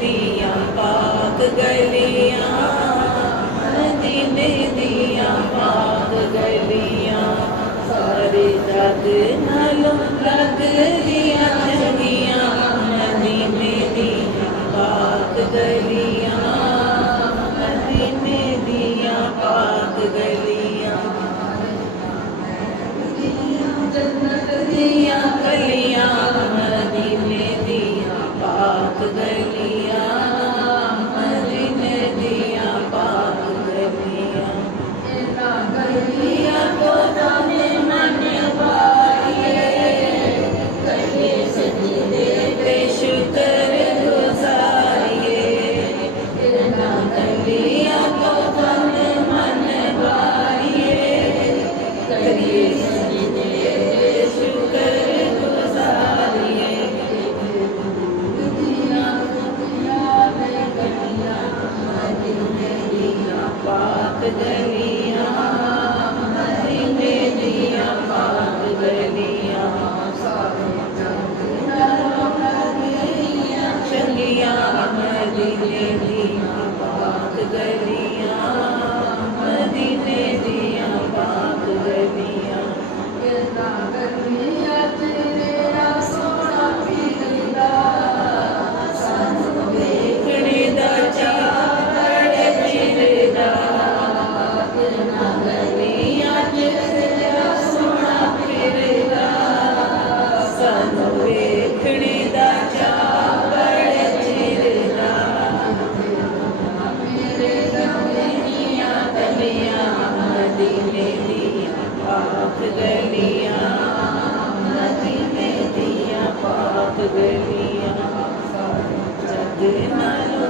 दिया पाक गलियां, मदीने दिया पाक गलियां, सारे जग नालों लग दिया चंगियां, मदीने दिया पाक गलियां, मदीने दिया पाक गलियां, जन्नत दिया गलियां, मदीने दिया पाक गलियां, मदीने दिया पाक गलियां, गलियां तो जाने मन वालिए, गलिए सजदे पे शुक्र गुजारिए, गलियां तो जाने मन वालिए, गलिए सजदे पे शुक्र गुजारिए, पाक गलियां, मदीने दिया पाक गलियां, चंगियां, मदीने दिया पाक गलियां, मदीने दिया पाक गलियां, सानू देखने दा चाऽ बड़े चिर दा, गलियां च सजा सोना फिरदा, सानू देखने दा चाऽ बड़े चिर दा, गलियां गलियां, मदीने दिया पाक गलियां, मदीने दिया पाक गलियां, जग नालों